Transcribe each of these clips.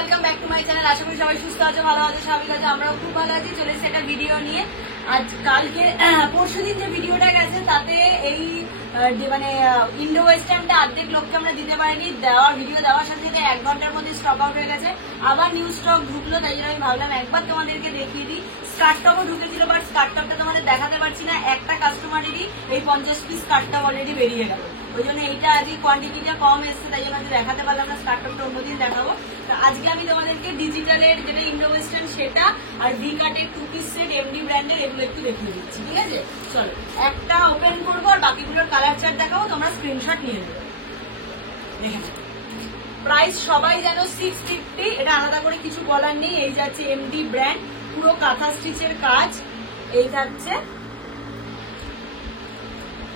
Welcome back to my channel. আশা করি সবাই সুস্থ আছে, ভালো আছে, স্বাভাবিক আছে। আমরাও খুব ভালো আছি। চলে এসেছি একটা ভিডিও নিয়ে। আজ কালকে পরশুদিন যে ভিডিওটা গেছে তাতে এই মানে ইন্ডো ওয়েস্টার্নটা অর্ধেক লোককে আমরা দিতে পারিনি। ভিডিও দেওয়ার সাথে সাথে 1 ঘন্টার মধ্যে স্টক আউট হয়ে গেছে। আবার নিউ স্টক ঢুকলো, তাই জন্য আমি ভাবলাম একবার তোমাদেরকে দেখিয়ে দিই। স্কার্ট টপও ঢুকেছিল, বাট স্কার্ট টপটা তোমাদের দেখাতে পারছি না। একটা কাস্টমারেরই এই 50 পিস স্কার্ট টপ অলরেডি বেরিয়ে গেল। ওই জন্য এইটা আজকে কোয়ান্টিটিটা কম এসছে, তাই জন্য দেখাতে পারলাম না। স্কার্ট টপটা অন্যদিন দেখাবো। তো আজকে আমি তোমাদেরকে ডিজিটালের যেটা ইন্ডো ওয়েস্টার্ন সেটা আর ভি কাটের 2 পিস সেট এমডি ব্র্যান্ডের এগুলো একটু দেখিয়ে দিচ্ছি, ঠিক আছে? চলো একটা ওপেন করবো আর বাকিগুলোর কালার চার্ট দেখাবো, তোমরা স্ক্রিনশট নিয়ে নেবে। দেখে প্রাইস সবাই জানো 650। এটা আলাদা করে কিছু বলার নেই। এই যাচ্ছে এমডি ব্র্যান্ড, পুরো কাঁথা স্টিচের কাজ। এই যাচ্ছে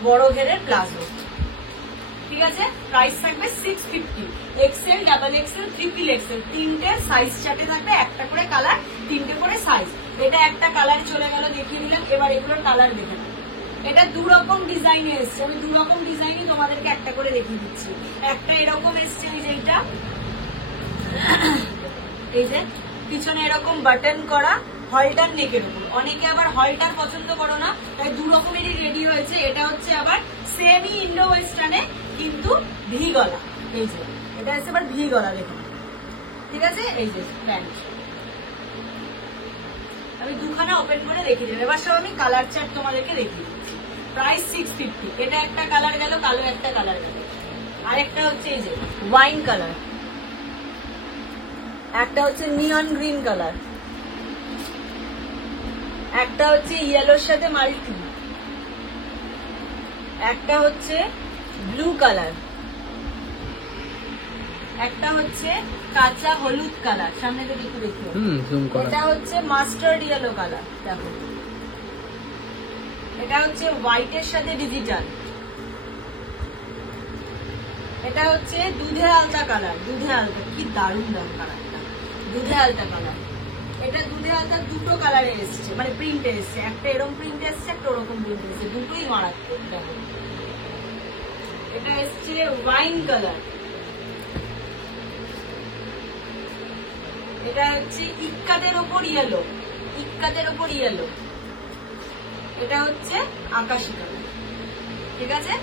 বড় ঘেরের প্লাজো, ঠিক আছে? প্রাইস থাকবে 650। XL, double XL, triple XL তিনটে সাইজ চার্টে থাকবে, একটা করে কালার, তিনটে করে সাইজ। এটা একটা কালার চলে গেল, দেখিয়ে দিলাম। এবার এগুলোর কালার দেখে নাও। এটা 2 রকম ডিজাইনে এসছে, আমি 2 রকম ডিজাইনই তোমাদেরকে একটা করে দেখিয়ে দিচ্ছি। একটা এরকম এসছে, এই যে এইটা, এই যে পিছনে এরকম বাটন করা হলটার নেকের উপর। অনেকে আবার হলটার পছন্দ করো না, তাই 2 রকমেরই রেডি হয়েছে। এটা হচ্ছে আবার সেমি ইন্ডো ওয়েস্টার্নে কিন্তু ভি গলা। এই যে এটা হচ্ছে আবার ভি গলা, দেখুন, ঠিক আছে? এই যে প্যান্ট আমি দুখানা ওপেন করে দেখিয়ে দিলাম। এবার সব আমি কালার চার্ট তোমাদেরকে দেখিয়ে দিচ্ছি। প্রাইস 650। এটা একটা কালার গেল, কালো একটা কালার গেল। আরেকটা হচ্ছে এই যে ওয়াইন কালার, একটা হচ্ছে নিয়ন গ্রিন কালার, একটা হচ্ছে ইয়েলোর সাথে মাল্টি, একটা হচ্ছে ব্লু কালার, একটা হচ্ছে কাঁচা হলুদ কালার, সামনে থেকে একটু দেখো। এটা হচ্ছে মাস্টার্ড ইয়েলো কালার, দেখো। এটা হচ্ছে হোয়াইটের সাথে ডিজিটাল। এটা হচ্ছে দুধে আলতা কালার, দুধে আলতা, কি দারুণ দাম কালারটা, দুধে আলতা কালার। এটা দুধে আলতা দুটো কালারে এসছে, মানে প্রিন্টে এসছে। একটা এরকম প্রিন্ট এসছে, একটা ওরকম প্রিন্ট এসছে, দুটোই মারাত্মক। দেখো এটা এসছে ওয়াইন কালার। এটা হচ্ছে ইক্কাতের ওপর ইয়েলো, ইক্কাতের ওপর ইয়েলো। এটা হচ্ছে আকাশি কালার, ঠিক আছে?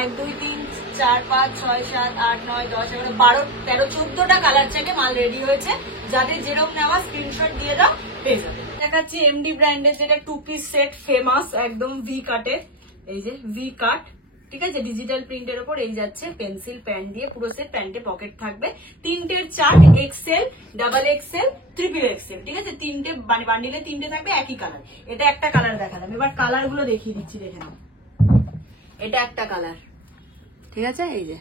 1 2 3 4 5 6 7 8 9 10 11 12 13 14টা কালার চার্টে মাল রেডি হয়েছে। যাদের যেরকম নেওয়া স্ক্রিনশট দিয়ে দাও, পেয়ে যাবে। দেখাচ্ছি এমডি ব্র্যান্ডের যেটা 2 পিস সেট, ফেমাস একদম ভি কাটের। এই যে ভি কাট, ঠিক আছে? ডিজিটাল প্রিন্টের উপর। এই যাচ্ছে পেন্সিল প্যান্ট দিয়ে পুরো সেট, প্যান্টে পকেট থাকবে। তিনটের chart, XL, double XL, triple XL, ঠিক আছে? তিনটে মানে বান্ডিলে তিনটে থাকবে, একই কালার। এটা একটা কালার দেখালাম, এবার কালার গুলো দেখিয়ে দিচ্ছি, দেখে নাও। এটা একটা কালার, ঠিক আছে? এই যে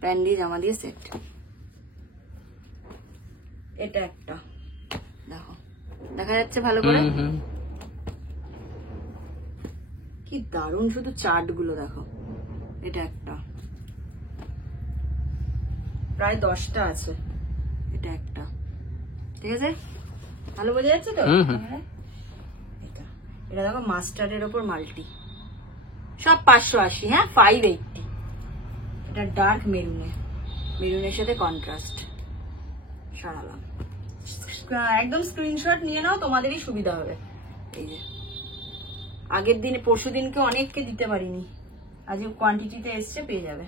প্যান্ট দিয়ে জামা দিয়ে সেট। এটা একটা, দেখো দেখা যাচ্ছে ভালো করে, কি দারুণ শুধু চার্ট গুলো দেখো। এটা একটা, প্রায় 10টা আছে। এটা একটা, ঠিক আছে? ভালো বোঝা যাচ্ছে তো? এটা দেখো মাস্টার্ডের ওপর মাল্টি, সব 580, হ্যাঁ 580। এটা ডার্ক মেরুনে, মেরুনের সাথে কন্ট্রাস্ট সারালাম। একদম স্ক্রিনশট নিয়ে নাও, তোমাদেরই সুবিধা হবে। এই যে আগের দিনে পরশু দিনকে অনেককে দিতে পারিনি, আজকে কোয়ান্টিটিতে এসছে, পেয়ে যাবে।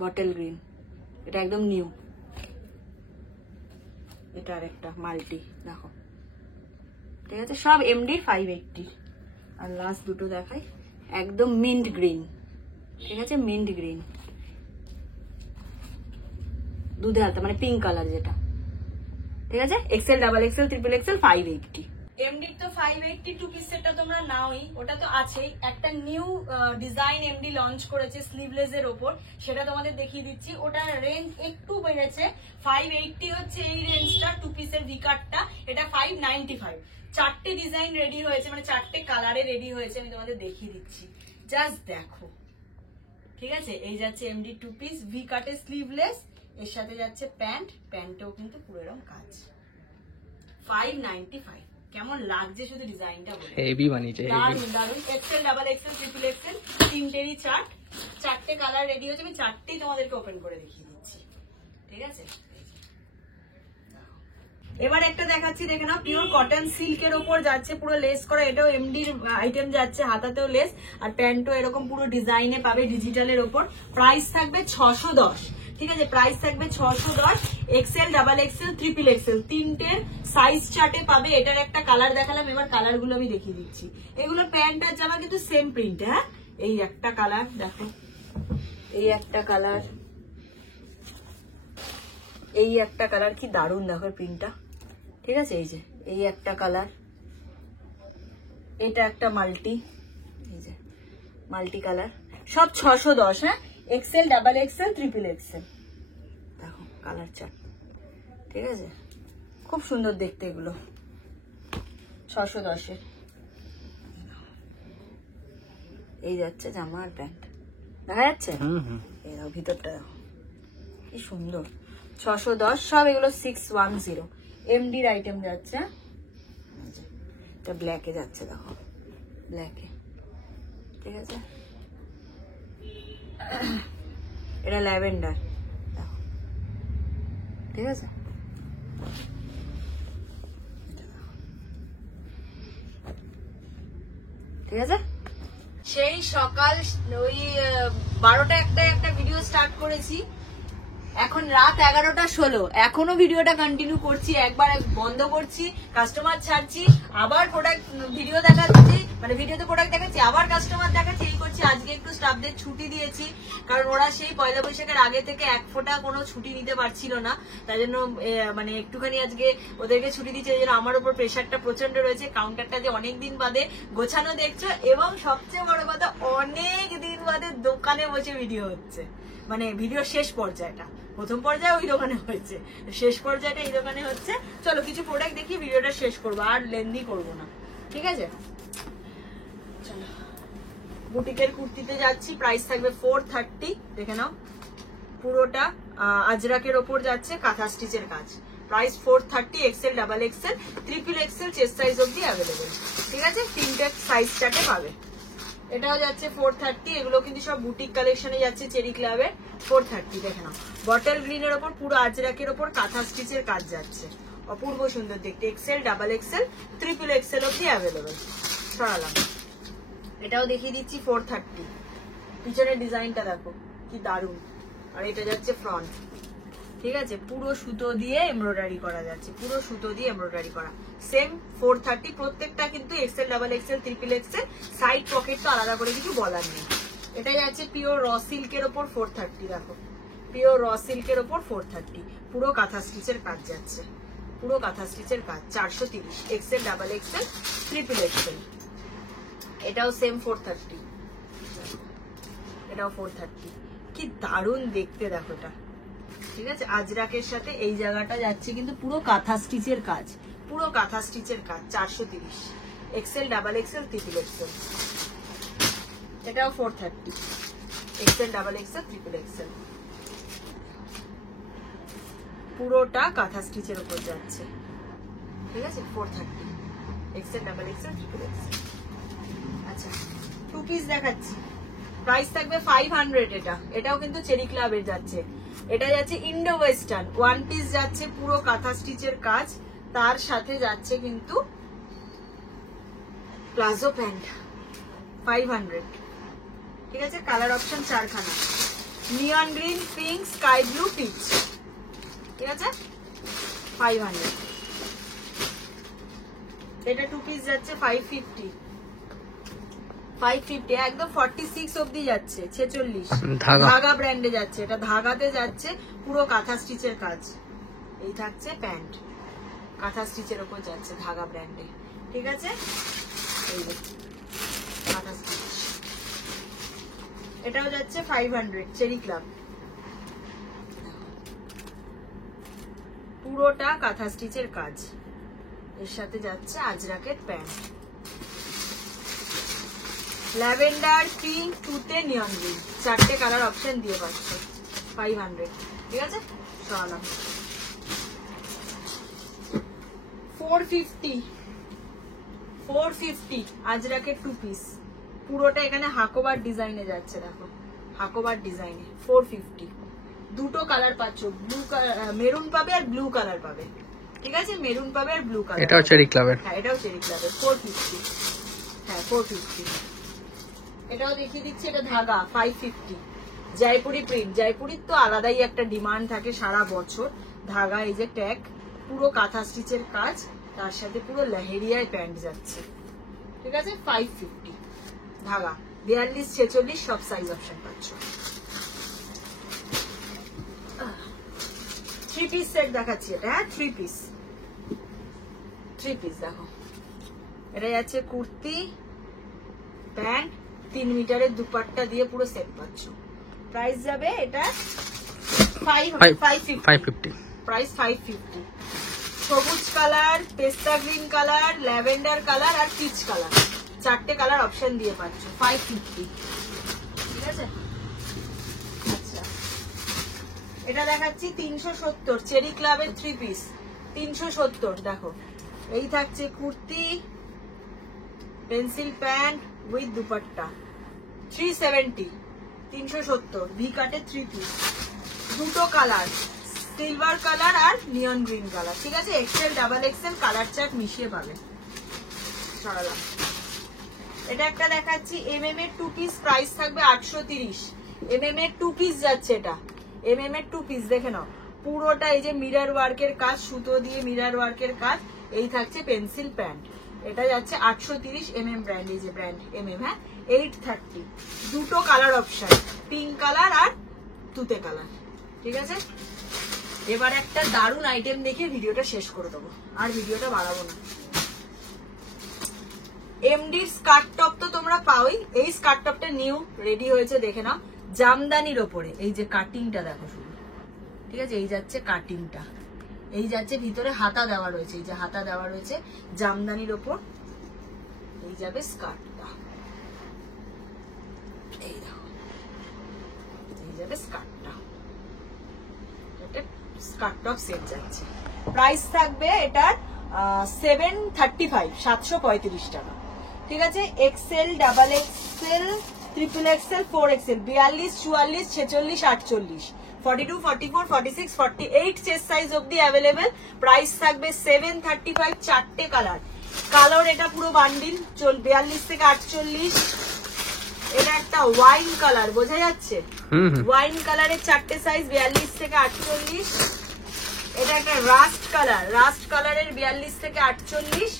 বটল গ্রিন, এটা একদম নিউ। এটা আরেকটা মাল্টি, দেখো, ঠিক আছে? সব এমডি 580। আর লাস্ট দুটো দেখাই, একদম মিন্ট গ্রিন, ঠিক আছে? মিন্ট গ্রিন, দুধে আলতা মানে পিঙ্ক কালার যেটা, ঠিক আছে? XL, double XL, triple XL 580। MD তো 580 2 পিস সেটটা তোমরা নাওই, ওটা তো আছেই। একটা নিউ ডিজাইন এমডি লঞ্চ করেছে স্লিভলেস এর উপর, সেটা তোমাদের দেখিয়ে দিচ্ছি। ওটার রেঞ্জ একটু বেড়েছে, 580 হচ্ছে এই রেঞ্জটা 2 পিসের ভি কাটটা। এটা 595। 4টে ডিজাইন রেডি হয়েছে, মানে 4টে কালারে রেডি হয়েছে। আমি তোমাদের দেখিয়ে দিচ্ছি, জাস্ট দেখো, ঠিক আছে? এই যাচ্ছে এমডি 2 পিস ভি কাটে স্লিভলেস, এর সাথে যাচ্ছে প্যান্ট, প্যান্টেও কিন্তু পুরো এরকম কাজ। 595। কেমন লাগছে শুধু ডিজাইনটা বলে, হেভি বানিয়েছে, দারুন দারুন। XL, double XL, triple XL তিনটেরই চার্ট, 4টে কালার রেডি হয়েছে। আমি 4টেই তোমাদেরকে ওপেন করে দেখিয়ে দিচ্ছি, ঠিক আছে? এবার একটা দেখাচ্ছি, দেখে নাও, পিওর কটন সিল্কের ওপর যাচ্ছে, পুরো লেস করা, এটাও এমডির আইটেম যাচ্ছে, হাতাতেও লেস আর প্যান্টও এরকম পুরো ডিজাইনে পাবে ডিজিটালের ওপর। প্রাইস থাকবে 610, ঠিক আছে, প্রাইস থাকবে 610। XL, double XL, triple XL তিনটের সাইজ চার্টে পাবে। এটার একটা কালার দেখালাম, এবার কালার গুলো আমি দেখিয়ে দিচ্ছি। এগুলো প্যান্ট আর জামা কিন্তু সেম প্রিন্ট। হ্যাঁ, এই একটা কালার দেখো, এই একটা কালার, এই একটা কালার, কি দারুণ দেখো প্রিন্টটা, ঠিক আছে। এই যে এই একটা কালার, এটা একটা মাল্টি, এই যে মাল্টি কালার, সব 610। হ্যাঁ, XL, double XL, triple XL, দেখো কালার চার্ট, ঠিক আছে, খুব সুন্দর দেখতে এগুলো, 610-এ। এই যাচ্ছে জামা আর প্যান্ট, দেখা যাচ্ছে, এই দেখো ভিতরটা দেখো কি সুন্দর, 610 সব এগুলো 610 এমডির আইটেম যাচ্ছে। এটা ব্ল্যাকে যাচ্ছে, দেখো ব্ল্যাকে, ঠিক আছে, এটা ল্যাভেন্ডার, দেখো, ঠিক আছে, ঠিক আছে। সেই সকাল ওই 12টা একটা ভিডিও স্টার্ট করেছি, এখন রাত 11টা 16, এখনো ভিডিওটা কন্টিনিউ করছি, একবার বন্ধ করছি, কাস্টমার ছাড়ছি, আবার প্রোডাক্ট ভিডিও দেখাচ্ছি, মানে ভিডিওতে প্রোডাক্ট দেখাচ্ছি, আবার কাস্টমার দেখাচ্ছি, এই করছি। আজকে একটু স্টাফদের ছুটি দিয়েছি, কারণ ওরা সেই পয়লা বৈশাখের আগে থেকে এক ফোঁটা কোনো ছুটি নিতে পারছিল না, তাই জন্য মানে একটুখানি আজকে ওদেরকে ছুটি দিচ্ছে, এই জন্য আমার উপর প্রেশারটা প্রচন্ড রয়েছে। কাউন্টারটা যে অনেকদিন বাদে গোছানো দেখছো, এবং সবচেয়ে বড় কথা অনেক দিন বাদে দোকানে বসে ভিডিও হচ্ছে, মানে ভিডিও শেষ পর্যায়টা, প্রথম পর্যায়ে ওই দোকানে হয়েছে, শেষ পর্যায়টা এই দোকানে হচ্ছে। চলো কিছু প্রোডাক্ট দেখি, ভিডিওটা শেষ করবো, আর লেন্দি করবো না, ঠিক আছে। চলো বুটিকের কুর্তিতে যাচ্ছি, প্রাইস থাকবে 430, দেখে নাও, পুরোটা আজরাকের ওপর যাচ্ছে, কাঁথা স্টিচের কাজ, price 430, XL, double XL, triple XL, chest size অব্দি অ্যাভেলেবেল, ঠিক আছে, তিনটে সাইজ চার্টে পাবে। এটাও যাচ্ছে 430, এগুলো কিন্তু সব বুটিক কালেকশনে যাচ্ছে, চেরি ক্লাবের, 430, দেখে নাও, বটল গ্রিনের ওপর পুরো আজরাকের ওপর কাঁথা স্টিচের কাজ যাচ্ছে, অপূর্ব সুন্দর দেখতে, XL, double XL, triple XL অব্দি অ্যাভেলেবেল। সরালাম, এটাও দেখিয়ে দিচ্ছি 430, পিছনের ডিজাইনটা দেখো কি দারুণ, আর এটা যাচ্ছে ফ্রন্ট, ঠিক আছে, পুরো সুতো দিয়ে এমব্রয়ডারি করা যাচ্ছে, পুরো সুতো দিয়ে এমব্রয়ডারি করা, সেম 430, প্রত্যেকটা কিন্তু XL, double XL, triple XL, side pocket তো আলাদা করে কিছু বলার নেই। এটা যাচ্ছে পিওর র সিল্কের ওপর 430, দেখো পিওর র সিল্কের ওপর 430, পুরো কাঁথা স্টিচের কাজ যাচ্ছে, পুরো কাঁথা স্টিচের কাজ, 430, XL, double XL, triple XL, এটাও সেম 430, এটাও 430, কি দারুণ দেখতে দেখো এটা, ঠিক আছে, আজরাকের সাথে এই জায়গাটা যাচ্ছে কিন্তু পুরো কাঁথা স্টিচের কাজ, পুরো কাঁথা স্টিচের কাজ, 430, XL, double XL, triple XL, এটাও 430, XL, double XL, triple XL, পুরোটা কাঁথা স্টিচের উপর যাচ্ছে, ঠিক আছে, 430, XL, double XL, triple XL. আচ্ছা, 2 পিস দেখাচ্ছি, প্রাইস থাকবে 500, এটাও কিন্তু চেরি ক্লাবের যাচ্ছে, এটা যাচ্ছে ইন্ডো ওয়েস্টার্ন, 1 পিস যাচ্ছে, পুরো কাঁথা স্টিচের কাজ, তার সাথে যাচ্ছে কিন্তু প্লাজো প্যান্ট, 500, ঠিক আছে, কালার অপশন 4খানা, neon green, pink, sky blue, peach, ঠিক আছে, 500। এটা 2 পিস যাচ্ছে 550, 550, একদম 46 অব্দি যাচ্ছে, 46, ধাগা ব্র্যান্ডে যাচ্ছে, এটা ধাগাতে যাচ্ছে, পুরো কাঁথা স্টিচের কাজ, এই থাকছে প্যান্ট, কাঁথা স্টিচের উপর যাচ্ছে, ধাগা ব্র্যান্ডে, ঠিক আছে, এই যে কাঁথা স্টিচ, এটাও যাচ্ছে 500, চেরি ক্লাব, পুরোটা কাঁথা স্টিচের কাজ, এর সাথে যাচ্ছে আজরাকের প্যান্ট, ল্যাভেন্ডার, পিঙ্ক, তুতে, নিয়ন গ্রিন, 4টে কালার অপশন দিয়ে পাচ্ছে, 500, ঠিক আছে, সরালাম। 450, আজরাকের 2 পিস, পুরোটা এখানে হাকোবার ডিজাইনে যাচ্ছে, দেখো হাকোবার ডিজাইনে, 450, দুটো কালার পাচ্ছ, ব্লু, মেরুন পাবে আর ব্লু কালার পাবে, ঠিক আছে, মেরুন পাবে আর ব্লু কালার। এটাও চেরি ক্লাবের। হ্যাঁ এটাও চেরি ক্লাবের 450। হ্যাঁ 450। এটাও দেখিয়ে দিচ্ছি, এটা ধাগা 550। জয়পুরি প্রিন্ট, জয়পুরির তো আলাদাই একটা ডিমান্ড থাকে সারা বছর। ধাগা এই যে ট্যাগ, পুরো কাঁথা স্টিচের কাজ, তার সাথে পুরো লেহেরিয়ায় প্যান্ট যাচ্ছে। ঠিক আছে 550 ধাগা, 42 46 সব সাইজ অপশন পাচ্ছ। 3 পিস সেট দেখাচ্ছি এটা। হ্যাঁ 3 পিস দেখো, এটা যাচ্ছে কুর্তি প্যান্ট 3 মিটারের দুপাট্টা দিয়ে পুরো সেট পাচ্ছ। প্রাইস যাবে এটা 550, প্রাইস 550। সবুজ কালার, পেস্তা গ্রিন কালার, ল্যাভেন্ডার কালার আর পিচ কালার, 4টে কালার অপশন দিয়ে পাচ্ছ 550। ঠিক আছে, আচ্ছা এটা দেখাচ্ছি 370, চেরি ক্লাবের 3 পিস 370। দেখো এই থাকছে kurti pencil pant with dupatta 370, 370 V কাটের 3 পিস, দুটো কালার, সিলভার কালার আর নিয়ন গ্রিন কালার। ঠিক আছে, XL double Excel colour chart মিশিয়ে পাবে। সরালাম। এটা একটা দেখাচ্ছি এমএম এর 2 পিস, প্রাইস থাকবে 830। এমএম এর 2 পিস যাচ্ছে, এটা এমএম এর 2 পিস দেখে নাও, পুরোটা এই যে মিরর ওয়ার্কের কাজ, সুতো দিয়ে মিরর ওয়ার্কের কাজ। এই থাকছে পেন্সিল প্যান্ট, এটা যাচ্ছে 830 এমএম ব্র্যান্ড, এই যে ব্র্যান্ড এমএম। হ্যাঁ 830, দুটো কালার অপশন, পিঙ্ক কালার আর তুতে কালার। ঠিক আছে, এবার একটা দারুণ আইটেম দেখে ভিডিওটা শেষ করে দেবো, আর ভিডিওটা বাড়াবো না। এমডির স্কার্ট টপ তো তোমরা পাওই, এই স্কার্ট টপটা নিউ রেডি হয়েছে, দেখে নাও। জামদানির ওপরে এই যে কাটিংটা দেখো শুধু। ঠিক আছে, এই যাচ্ছে কাটিংটা, এই যাচ্ছে ভিতরে হাতা দেওয়া রয়েছে, এই যে হাতা দেওয়া রয়েছে জামদানির ওপর। এই যাবে স্কার্টটা, এই দেখো, এই যাবে স্কার্টটা, এটা স্কার্ট টপ সেট যাচ্ছে। প্রাইস থাকবে এটার 735, 735 টাকা। ঠিক আছে, XL double XL triple Excel 4XL 42 44 46 48 42 44 46 48 chest size অবধি অ্যাভেলেবেল। প্রাইস থাকবে 735, 4টে কালার। কালার এটা পুরো বান্ডিল 42 থেকে 48। এটা একটা ওয়াইন কালার, বোঝা যাচ্ছে, ওয়াইন কালারের 4টে সাইজ 42 থেকে 48। এটা একটা রাস্ট কালার, রাস্ট কালারের 42 থেকে 48।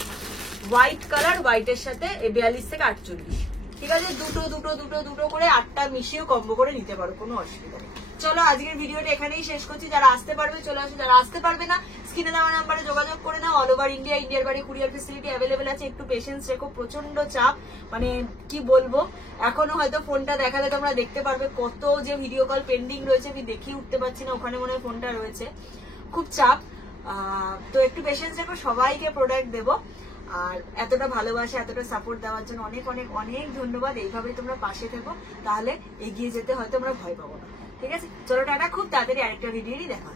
হোয়াইট কালার, হোয়াইটের সাথে 42 থেকে 48। ঠিক আছে, দুটো দুটো দুটো দুটো করে 8টা মিশিয়ে কম্বো করে নিতে পারো, কোনো অসুবিধা নেই। চলো আজকের ভিডিওটা এখানেই শেষ করছি। যারা আসতে পারবে চলে আসো, যারা আসতে পারবে না স্ক্রিনে দেওয়া নাম্বারে যোগাযোগ করে নাও। অল ওভার ইন্ডিয়া, ইন্ডিয়ার বাড়ি কুরিয়ার ফেসিলিটি অ্যাভেলেবেল আছে। একটু পেশেন্স রেখো, প্রচন্ড চাপ, মানে কি বলবো, এখনো হয়তো ফোনটা দেখালে তোমরা দেখতে পারবে কত যে ভিডিও কল পেন্ডিং রয়েছে, আমি দেখিয়ে উঠতে পারছি না, ওখানে মনে হয় ফোনটা রয়েছে, খুব চাপ। তো একটু পেশেন্স রেখো, সবাইকে প্রোডাক্ট দেবো। আর এতটা ভালোবাসা, এতটা সাপোর্ট দেওয়ার জন্য অনেক অনেক অনেক ধন্যবাদ। এইভাবেই তোমরা পাশে থেকো, তাহলে এগিয়ে যেতে হয়তো আমরা ভয় পাবো না। ঠিক আছে, চলো টাটা, খুব তাড়াতাড়ি আরেকটা ভিডিওই দেখা।